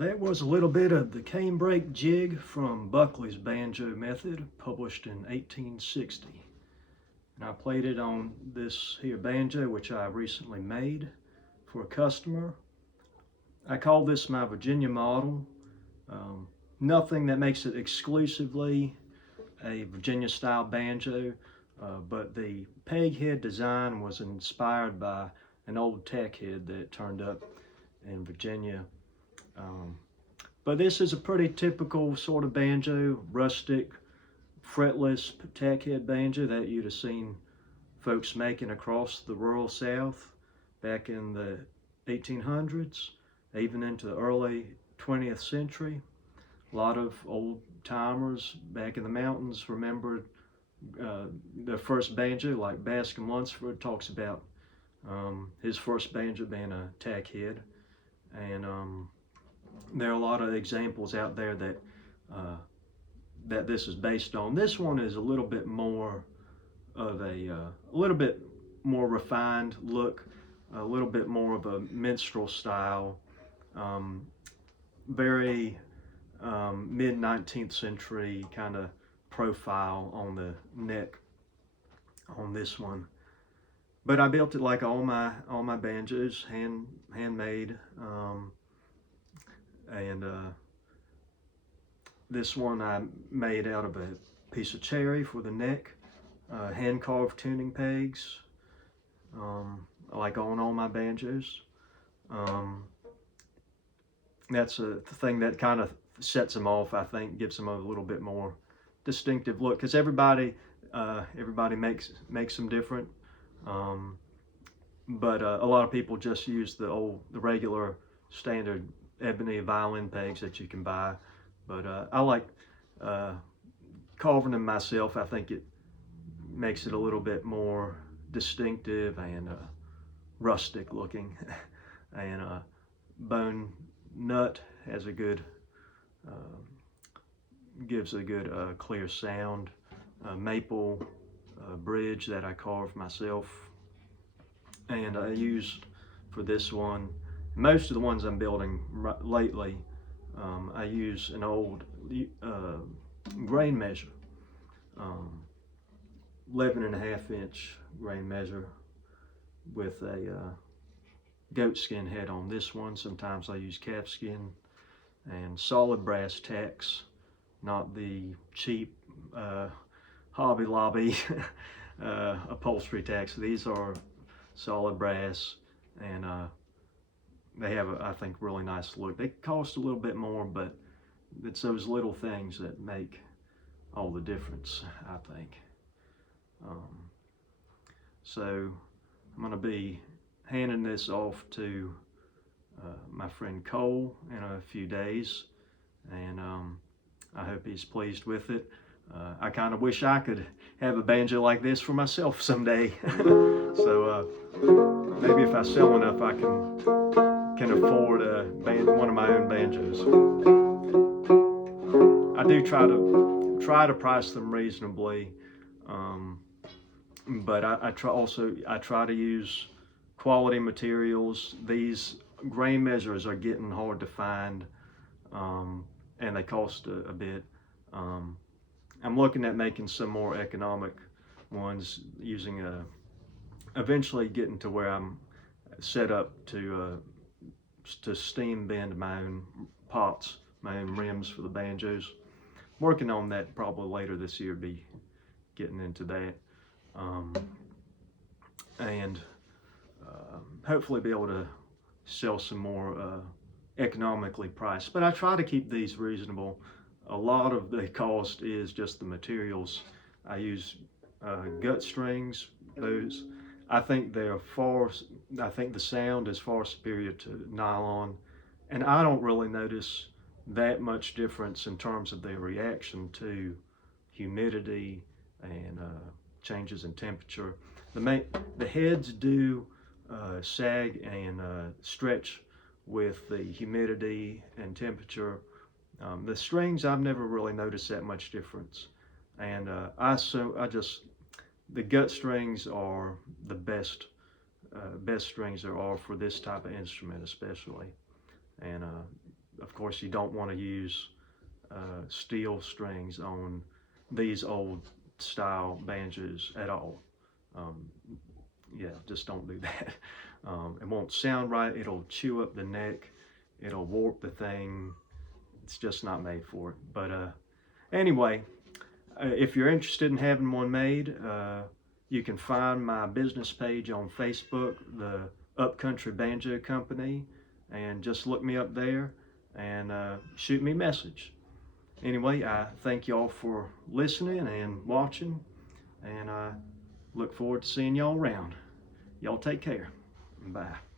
That was a little bit of the cane brake jig from Buckley's banjo method, published in 1860. And I played it on this here banjo, which I recently made for a customer. I call this my Virginia model. Nothing that makes it exclusively a Virginia style banjo, but the peg head design was inspired by an old tackhead that turned up in Virginia. But this is a pretty typical sort of banjo, rustic, fretless tackhead banjo that you'd have seen folks making across the rural South back in the 1800s, even into the early 20th century. A lot of old timers back in the mountains remembered their first banjo, like Bascom Lunsford talks about his first banjo being a tackhead. And there are a lot of examples out there that that this is based on. This one is a little bit more of a little bit more refined look, a little bit more of a minstrel style, very mid 19th century kind of profile on the neck on this one. But I built it like all my banjos, handmade. And this one I made out of a piece of cherry for the neck, hand carved tuning pegs, like on all my banjos. That's a thing that kind of sets them off, I think, gives them a little bit more distinctive look, because everybody makes them different. But a lot of people just use the regular standard ebony violin pegs that you can buy. But I like carving them myself. I think it makes it a little bit more distinctive and rustic looking. And bone nut has a good gives a good clear sound. Maple bridge that I carved myself, and I used for this one, most of the ones I'm building lately, I use an old grain measure, 11.5-inch grain measure with a goat skin head on this one. Sometimes I use calf skin, and solid brass tacks, not the cheap Hobby Lobby upholstery tacks. These are solid brass, and they have I think, really nice look. They cost a little bit more, but it's those little things that make all the difference, I think. So I'm going to be handing this off to my friend Cole in a few days, and I hope he's pleased with it. I kind of wish I could have a banjo like this for myself someday. So maybe if I sell enough, I can afford one of my own banjos. I do try to price them reasonably, but I try to use quality materials. These grain measures are getting hard to find, and they cost a bit. I'm looking at making some more economic ones, using eventually getting to where I'm set up to steam bend my own pots, my own rims for the banjos. Working on that probably later this year, be getting into that, and hopefully be able to sell some more economically priced. But I try to keep these reasonable. A lot of the cost is just the materials. I use gut strings. Those, I think I think the sound is far superior to nylon, and I don't really notice that much difference in terms of their reaction to humidity and changes in temperature. The heads do sag and stretch with the humidity and temperature. The strings, I've never really noticed that much difference, and the gut strings are the best strings there are for this type of instrument, especially. And of course, you don't want to use steel strings on these old style banjos at all. Yeah, just don't do that. It won't sound right. It'll chew up the neck. It'll warp the thing. It's just not made for it. But anyway, if you're interested in having one made, you can find my business page on Facebook, the Upcountry Banjo Company, and just look me up there and shoot me a message. Anyway, I thank y'all for listening and watching, and I look forward to seeing y'all around. Y'all take care. Bye.